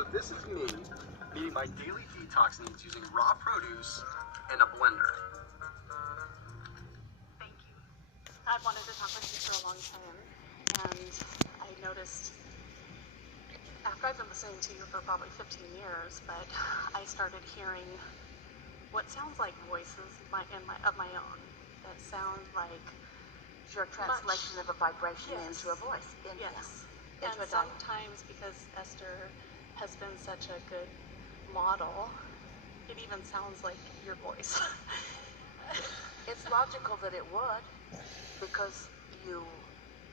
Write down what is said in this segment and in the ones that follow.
So this is me meeting my daily detox needs using raw produce and a blender. Thank you. I've wanted to talk with you for a long time, and I noticed after I've been listening to you for probably 15 years, but I started hearing what sounds like voices of my own. That sound like your translation of a vibration into a voice. Yes. And sometimes because Esther has been such a good model, it even sounds like your voice. It's logical that it would, because you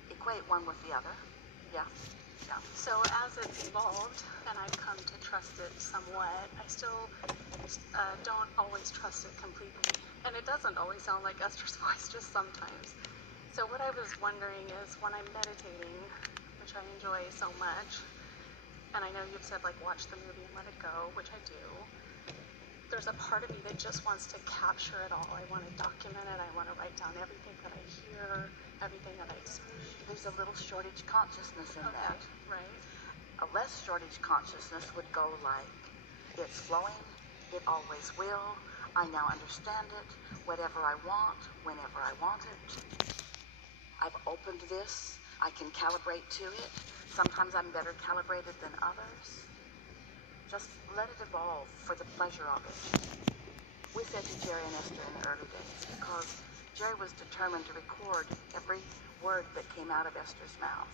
equate one with the other. Yeah. So as it's evolved and I've come to trust it somewhat, I still don't always trust it completely. And it doesn't always sound like Esther's voice, just sometimes. So what I was wondering is, when I'm meditating, which I enjoy so much, and I know you've said like watch the movie and let it go, which I do, there's a part of me that just wants to capture it all. I want to document it. I want to write down everything that I hear, everything that I see. There's a little shortage consciousness in that. Right. A less shortage consciousness would go like, it's flowing, it always will, I now understand it, whatever I want, whenever I want it. I've opened this, I can calibrate to it. Sometimes I'm better calibrated than others. Just let it evolve for the pleasure of it. We said to Jerry and Esther in the early days, because Jerry was determined to record every word that came out of Esther's mouth,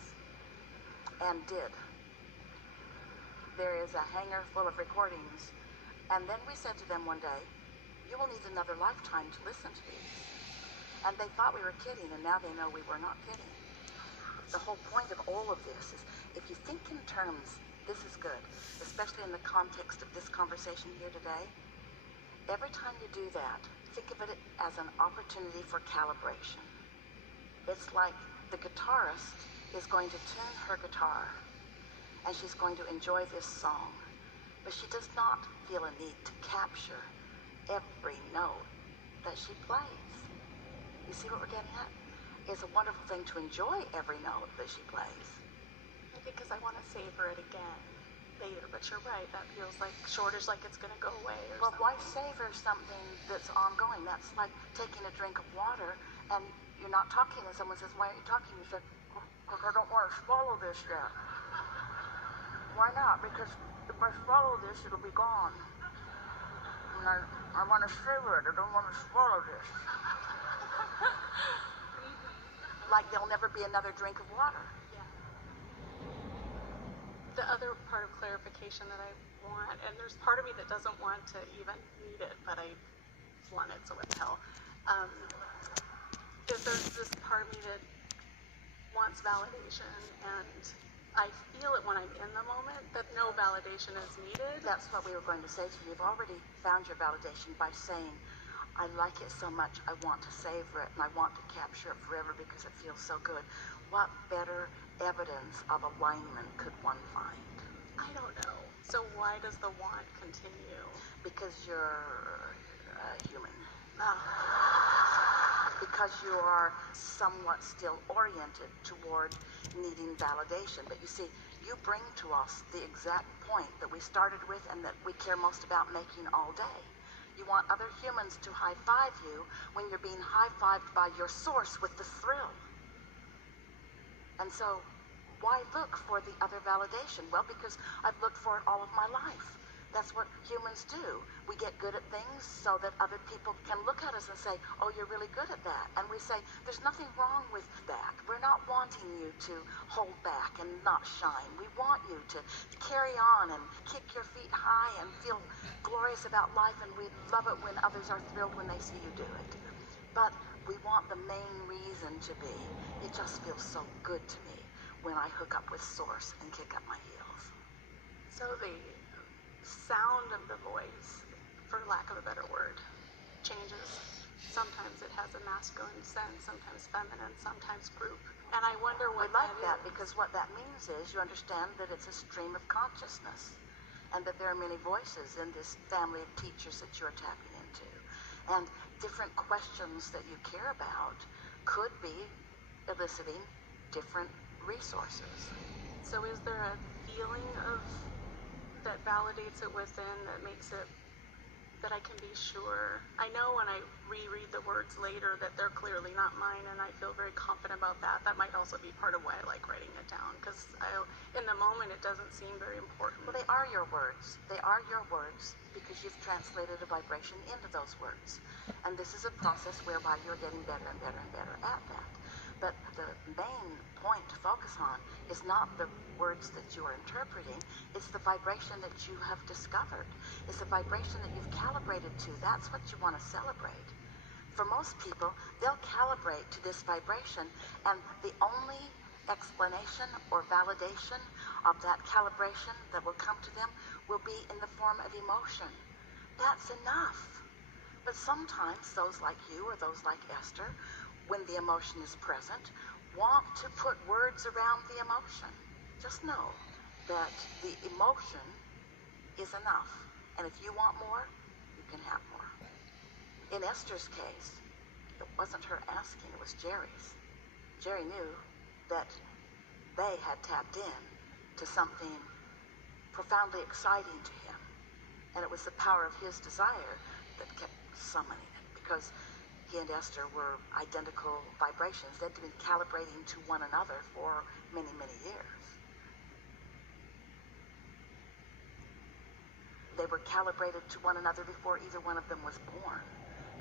and did. There is a hanger full of recordings, and then we said to them one day, you will need another lifetime to listen to these. And they thought we were kidding, and now they know we were not kidding. The whole point of all of this is, if you think in terms, this is good, especially in the context of this conversation here today, every time you do that, think of it as an opportunity for calibration. It's like the guitarist is going to tune her guitar, and she's going to enjoy this song, but she does not feel a need to capture every note that she plays. You see what we're getting at? It's a wonderful thing to enjoy every note that she plays. Because I want to savor it again later, but you're right, that feels like shortage, like it's going to go away or something. Why savor something that's ongoing? That's like taking a drink of water and you're not talking, and someone says, why aren't you talking? You say, because I don't want to swallow this yet. Why not? Because if I swallow this, it'll be gone. And I want to savor it. I don't want to swallow this. Like there'll never be another drink of water. Yeah. The other part of clarification that I want, and there's part of me that doesn't want to even need it, but I want it, so what the hell, is there's this part of me that wants validation, and I feel it when I'm in the moment that no validation is needed. That's what we were going to say to you. You've already found your validation by saying, I like it so much, I want to savor it, and I want to capture it forever because it feels so good. What better evidence of alignment could one find? I don't know. So why does the want continue? Because you're human. Ah. Because you are somewhat still oriented toward needing validation. But you see, you bring to us the exact point that we started with and that we care most about making all day. You want other humans to high-five you when you're being high-fived by your source with the thrill. And so, why look for the other validation? Well, because I've looked for it all of my life. That's what humans do. We get good at things so that other people can look at us and say, oh, you're really good at that. And we say, there's nothing wrong with that. We're not wanting you to hold back and not shine. We want you to carry on and kick your feet high and feel glorious about life, and we love it when others are thrilled when they see you do it. But we want the main reason to be, it just feels so good to me when I hook up with Source and kick up my heels. So the sound of the voice, for lack of a better word, changes. Sometimes it has a masculine sense, sometimes feminine, sometimes group. And I wonder what I like that, because what that means is you understand that it's a stream of consciousness, and that there are many voices in this family of teachers that you're tapping into. And different questions that you care about could be eliciting different resources. So is there a feeling of that validates it within, that makes it, that I can be sure. I know when I reread the words later that they're clearly not mine, and I feel very confident about that. That might also be part of why I like writing it down, because in the moment it doesn't seem very important. Well, they are your words. They are your words because you've translated a vibration into those words. And this is a process whereby you're getting better and better and better at that. But the main point to focus on is not the words that you're interpreting, it's the vibration that you have discovered. It's the vibration that you've calibrated to. That's what you want to celebrate. For most people, they'll calibrate to this vibration, and the only explanation or validation of that calibration that will come to them will be in the form of emotion. That's enough. But sometimes those like you or those like Esther, when the emotion is present, want to put words around the emotion. Just know that the emotion is enough. And if you want more, you can have more. In Esther's case, it wasn't her asking, it was Jerry's. Jerry knew that they had tapped in to something profoundly exciting to him. And it was the power of his desire that kept summoning it, because he and Esther were identical vibrations. They'd been calibrating to one another for many, many years. They were calibrated to one another before either one of them was born.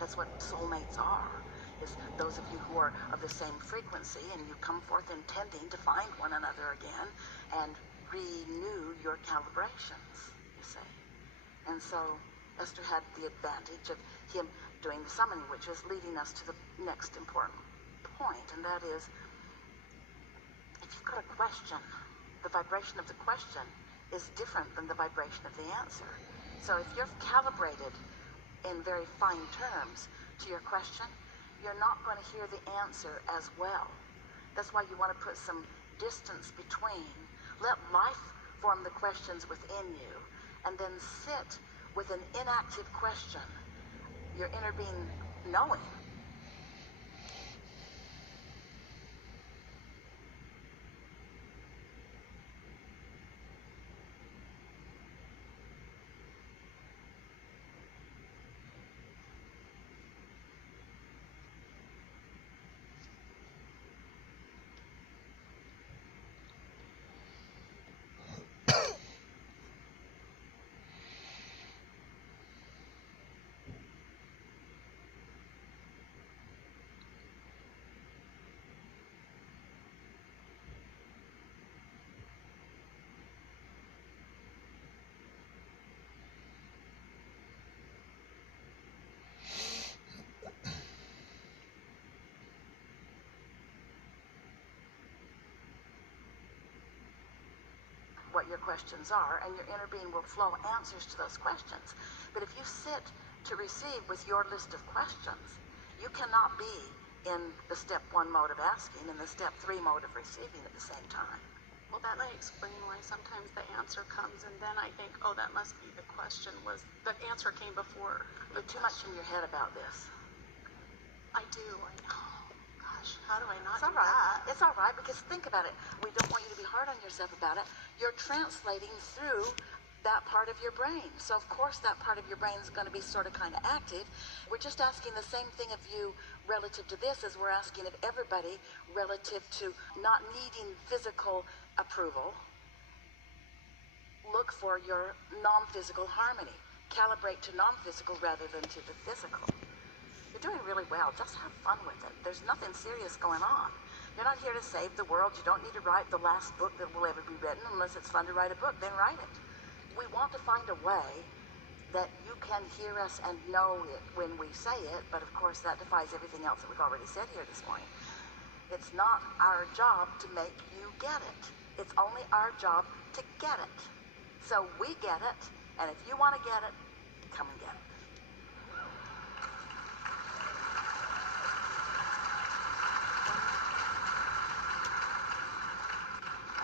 That's what soulmates are, is those of you who are of the same frequency, and you come forth intending to find one another again and renew your calibrations, you see. And so Esther had the advantage of him doing the summoning, which is leading us to the next important point, and that is, if you've got a question, the vibration of the question is different than the vibration of the answer. So if you're calibrated in very fine terms to your question, you're not going to hear the answer as well. That's why you want to put some distance between. Let life form the questions within you, and then sit with an inactive question, your inner being knowing. What your questions are, and your inner being will flow answers to those questions. But if you sit to receive with your list of questions, you cannot be in the step 1 mode of asking and the step 3 mode of receiving at the same time. Well, that might explain why sometimes the answer comes, and then I think, oh, that must be the question, was the answer came before. You're too much in your head about this. I do, I know. Gosh, how do I not It's all do right. that? It's all right, because think about it. We don't want you to be hard on yourself about it. You're translating through that part of your brain. So of course that part of your brain is going to be sort of kind of active. We're just asking the same thing of you relative to this as we're asking of everybody relative to not needing physical approval. Look for your non-physical harmony. Calibrate to non-physical rather than to the physical. You're doing really well. Just have fun with it. There's nothing serious going on. You're not here to save the world. You don't need to write the last book that will ever be written unless it's fun to write a book. Then write it. We want to find a way that you can hear us and know it when we say it, but of course that defies everything else that we've already said here this morning. It's not our job to make you get it. It's only our job to get it. So we get it, and if you want to get it, come and get it.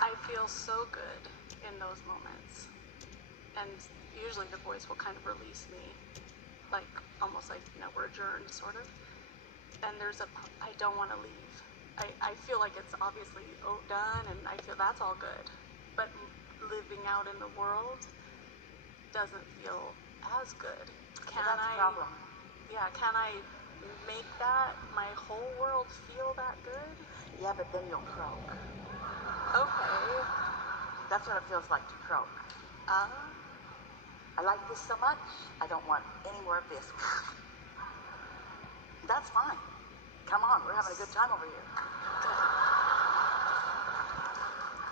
I feel so good in those moments. And usually the voice will kind of release me, like almost like, you know, we're adjourned, sort of. And I don't want to leave. I feel like it's obviously done, and I feel that's all good. But living out in the world, doesn't feel as good. Can Well, that's I? a problem. Yeah, can I make that my whole world feel that good? Yeah, but then you'll croak. Okay. That's what it feels like to croak. Uh, I like this so much, I don't want any more of this. That's fine. Come on, we're having a good time over here.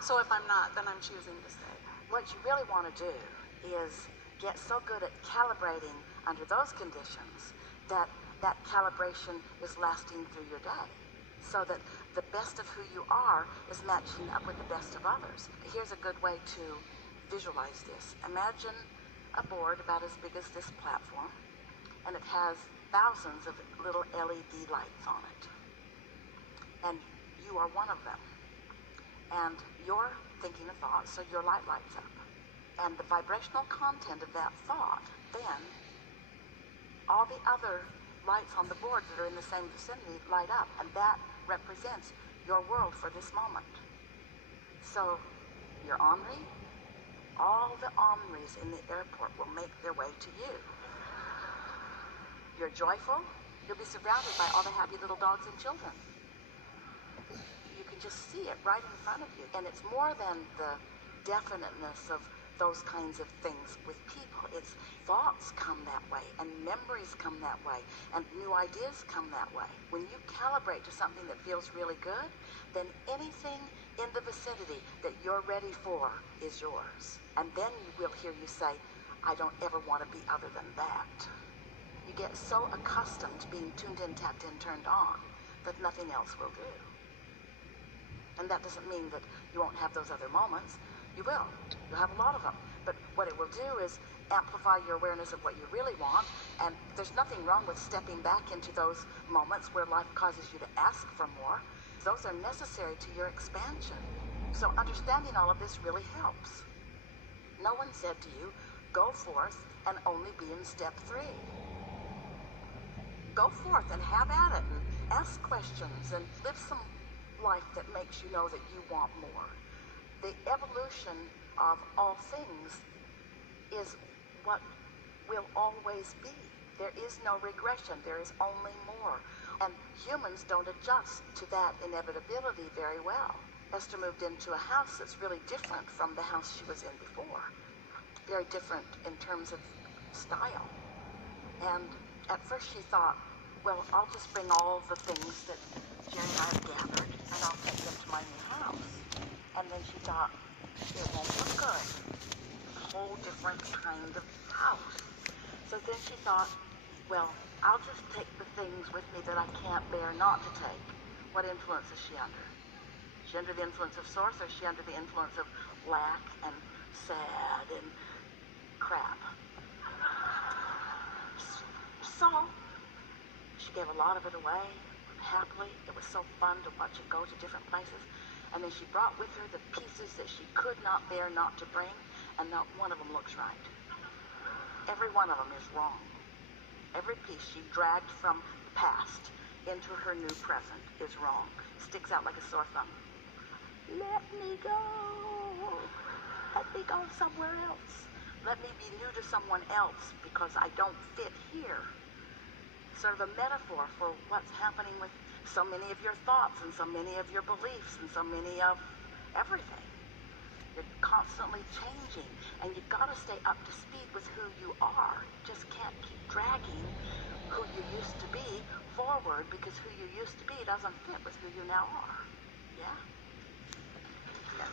so if I'm not, then I'm choosing to stay. What you really want to do is get so good at calibrating under those conditions that that calibration is lasting through your day. So that the best of who you are is matching up with the best of others. Here's a good way to visualize this. Imagine a board about as big as this platform, and it has thousands of little LED lights on it. And you are one of them. And you're thinking a thought, so your light lights up. And the vibrational content of that thought, then all the other lights on the board that are in the same vicinity light up, and that represents your world for this moment. So you're ornery, all the orneries in the airport will make their way to you. You're joyful, you'll be surrounded by all the happy little dogs and children. You can just see it right in front of you. And it's more than the definiteness of those kinds of things with people. It's thoughts come that way, and memories come that way, and new ideas come that way. When you calibrate to something that feels really good, then anything in the vicinity that you're ready for is yours. And then you will hear you say, I don't ever want to be other than that. You get so accustomed to being tuned in, tapped in, turned on, that nothing else will do. And that doesn't mean that you won't have those other moments. You will. You'll have a lot of them. But what it will do is amplify your awareness of what you really want. And there's nothing wrong with stepping back into those moments where life causes you to ask for more. Those are necessary to your expansion. So understanding all of this really helps. No one said to you, go forth and only be in step 3. Go forth and have at it and ask questions and live some life that makes you know that you want more. The evolution of all things is what will always be. There is no regression. There is only more. And humans don't adjust to that inevitability very well. Esther moved into a house that's really different from the house she was in before. Very different in terms of style. And at first she thought, well, I'll just bring all the things that Jerry and I have gathered, and I'll take them to my new house. And then she thought, it won't look good. A whole different kind of house. So then she thought, well, I'll just take the things with me that I can't bear not to take. What influence is she under? Is she under the influence of Source, or is she under the influence of lack and sad and crap? So she gave a lot of it away happily. It was so fun to watch it go to different places. And then she brought with her the pieces that she could not bear not to bring, and not one of them looks right. Every one of them is wrong. Every piece she dragged from the past into her new present is wrong. Sticks out like a sore thumb. Let me go. Let me go somewhere else. Let me be new to someone else because I don't fit here. Sort of a metaphor for what's happening with so many of your thoughts and so many of your beliefs and so many of everything. You're constantly changing, and you've got to stay up to speed with who you are. You just can't keep dragging who you used to be forward, because who you used to be doesn't fit with who you now are. Yeah? Yes.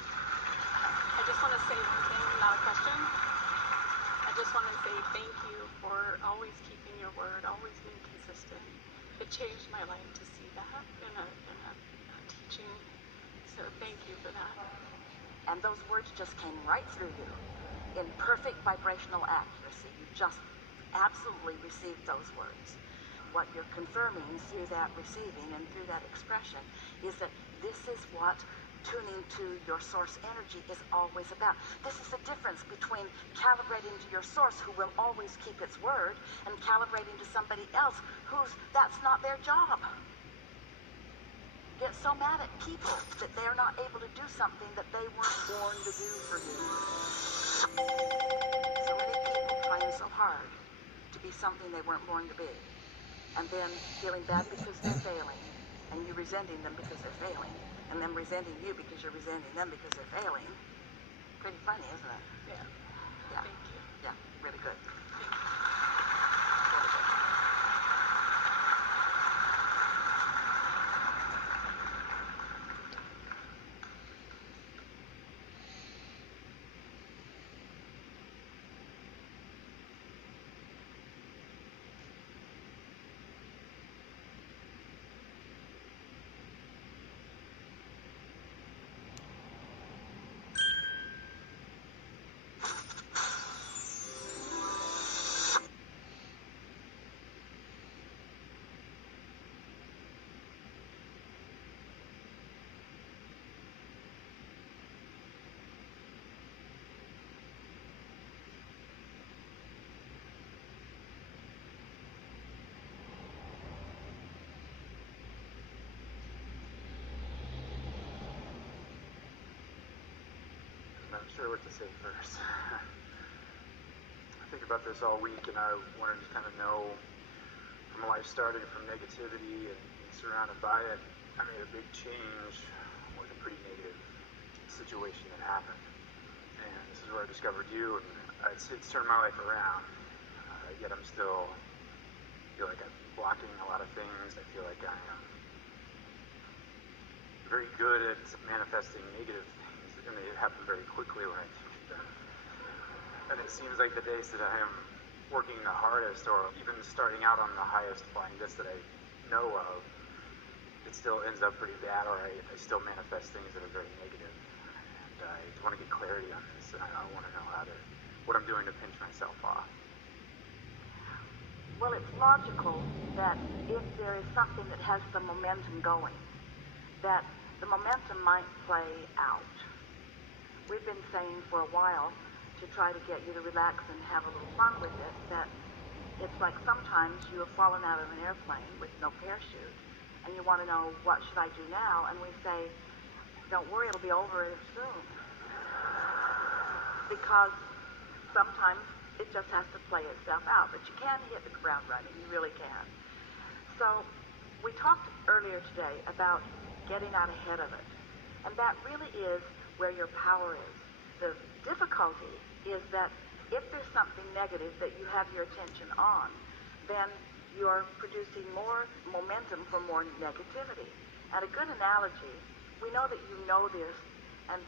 I just want to say one thing, not a question. I just want to say thank you for always keeping your word, always being consistent. It changed my life to see that in a teaching. So thank you for that. And those words just came right through you in perfect vibrational accuracy. You just absolutely received those words. What you're confirming through that receiving and through that expression is that this is what tuning to your source energy is always about. This is the difference between calibrating to your source, who will always keep its word, and calibrating to somebody else that's not their job. Get so mad at people that they're not able to do something that they weren't born to do for you. So many people so hard to be something they weren't born to be. And then feeling bad because they're failing, and you resenting them because they're failing, and them resenting you because you're resenting them because they're failing. Pretty funny, isn't it? Yeah. Yeah. Thank you. Yeah, really good. Thank you. Really good. I'm not sure what to say first. I think about this all week, and I wanted to kind of know, from a life starting from negativity and surrounded by it, I made a big change with a pretty negative situation that happened. And this is where I discovered you, and it's turned my life around. Yet I'm still feel like I'm blocking a lot of things. I feel like I am very good at manifesting negative things, and they happen very quickly when I think of them. And it seems like the days that I am working the hardest, or even starting out on the highest flying disc that I know of, it still ends up pretty bad, or I still manifest things that are very negative. And I want to get clarity on this, and I want to know what I'm doing to pinch myself off. Well, it's logical that if there is something that has some momentum going, that the momentum might play out. We've been saying for a while, to try to get you to relax and have a little fun with it, that it's like sometimes you have fallen out of an airplane with no parachute, and you want to know, what should I do now? And we say, don't worry, it'll be over soon. Because sometimes it just has to play itself out, but you can hit the ground running, you really can. So we talked earlier today about getting out ahead of it, and that really is where your power is. The difficulty is that if there's something negative that you have your attention on, then you're producing more momentum for more negativity. And a good analogy, we know that you know this, and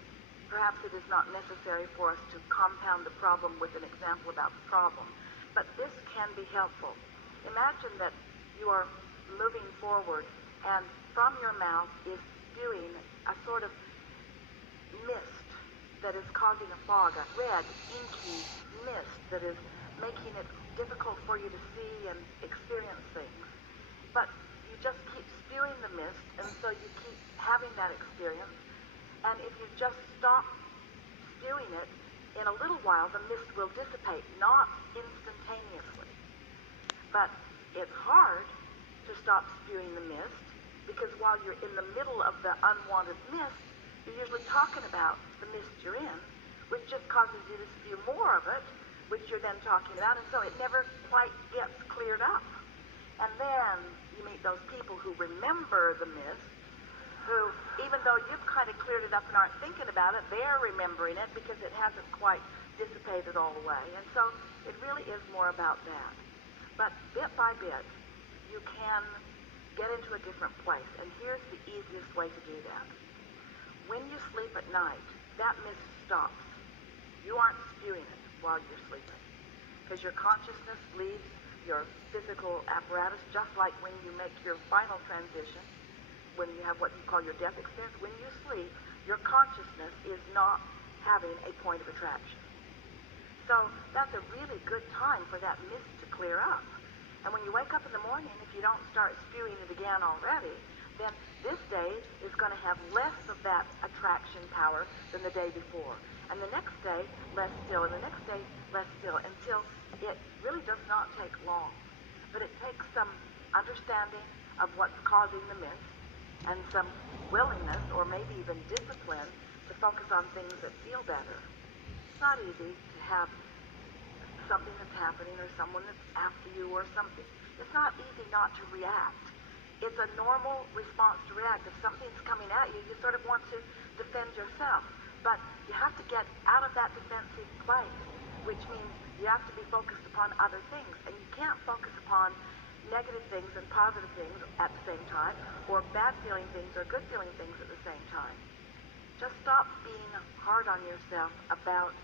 perhaps it is not necessary for us to compound the problem with an example about the problem, but this can be helpful. Imagine that you are moving forward, and from your mouth is spewing a sort of mist that is causing a fog, a red, inky mist that is making it difficult for you to see and experience things. But you just keep spewing the mist, and so you keep having that experience. And if you just stop spewing it, in a little while the mist will dissipate, not instantaneously. But it's hard to stop spewing the mist, because while you're in the middle of the unwanted mist, you're usually talking about the mist you're in, which just causes you to spew more of it, which you're then talking about, and so it never quite gets cleared up. And then you meet those people who remember the mist, who, even though you've kind of cleared it up and aren't thinking about it, they're remembering it because it hasn't quite dissipated all the way. And so it really is more about that. But bit by bit, you can get into a different place. And here's the easiest way to do that. When you sleep at night, that mist stops. You aren't spewing it while you're sleeping, because your consciousness leaves your physical apparatus, just like when you make your final transition, when you have what you call your death experience. When you sleep, your consciousness is not having a point of attraction. So that's a really good time for that mist to clear up. And when you wake up in the morning, if you don't start spewing it again already, then this day is going to have less of that attraction power than the day before. And the next day, less still, and the next day, less still, until it really does not take long. But it takes some understanding of what's causing the mist, and some willingness, or maybe even discipline, to focus on things that feel better. It's not easy to have something that's happening or someone that's after you or something. It's not easy not to react. It's a normal response to react. If something's coming at you, you sort of want to defend yourself. But you have to get out of that defensive place, which means you have to be focused upon other things. And you can't focus upon negative things and positive things at the same time, or bad feeling things or good feeling things at the same time. Just stop being hard on yourself about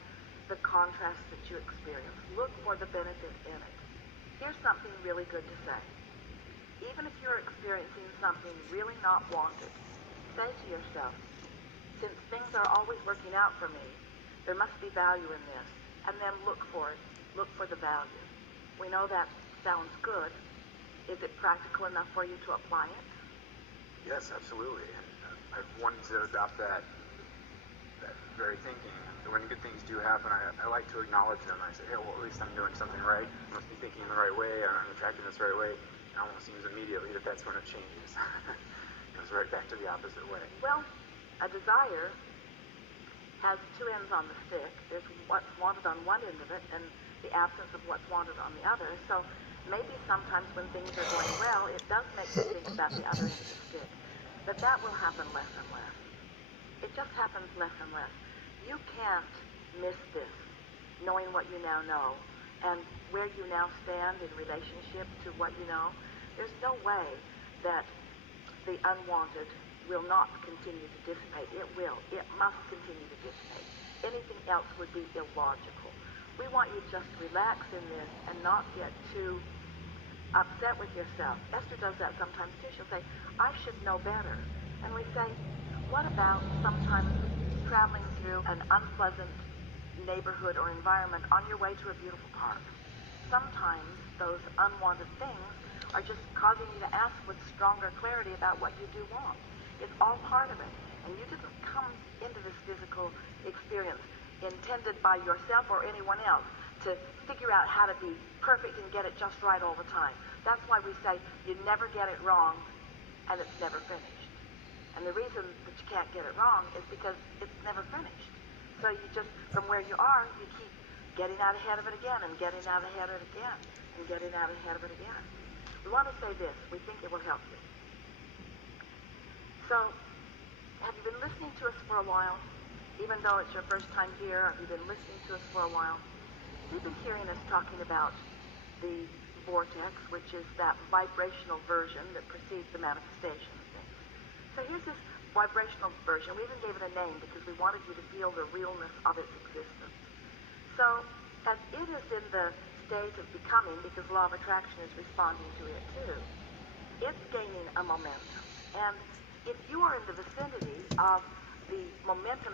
the contrast that you experience. Look for the benefit in it. Here's something really good to say. Even if you're experiencing something really not wanted, say to yourself, since things are always working out for me, there must be value in this. And then look for it. Look for the value. We know that sounds good. Is it practical enough for you to apply it? Yes, absolutely. And I've wanted to adopt that very thinking. When good things do happen, I like to acknowledge them. I say, hey, well, at least I'm doing something right. I must be thinking the right way. I'm attracting this the right way. It almost seems immediately that that's when it changes. It goes right back to the opposite way. Well, a desire has two ends on the stick. There's what's wanted on one end of it and the absence of what's wanted on the other. So maybe sometimes when things are going well, it does make you think about the other end of the stick. But that will happen less and less. It just happens less and less. You can't miss this, knowing what you now know, and where you now stand in relationship to what you know. There's no way that the unwanted will not continue to dissipate. It will. It must continue to dissipate. Anything else would be illogical. We want you just to relax in this and not get too upset with yourself. Esther does that sometimes too. She'll say, I should know better. And we say, what about sometimes traveling through an unpleasant neighborhood or environment on your way to a beautiful park? Sometimes those unwanted things are just causing you to ask with stronger clarity about what you do want. It's all part of it. And you didn't come into this physical experience intended by yourself or anyone else to figure out how to be perfect and get it just right all the time. That's why we say you never get it wrong and it's never finished. And the reason that you can't get it wrong is because it's never finished. So you just, from where you are, you keep getting out ahead of it again and getting out ahead of it again and getting out ahead of it again. We want to say this. We think it will help you. So, have you been listening to us for a while? Even though it's your first time here, have you been listening to us for a while? You've been hearing us talking about the vortex, which is that vibrational version that precedes the manifestation of things. So here's this vibrational version. We even gave it a name because we wanted you to feel the realness of its existence. So as it is in the state of becoming, because law of attraction is responding to it too, it's gaining a momentum. And if you are in the vicinity of the momentum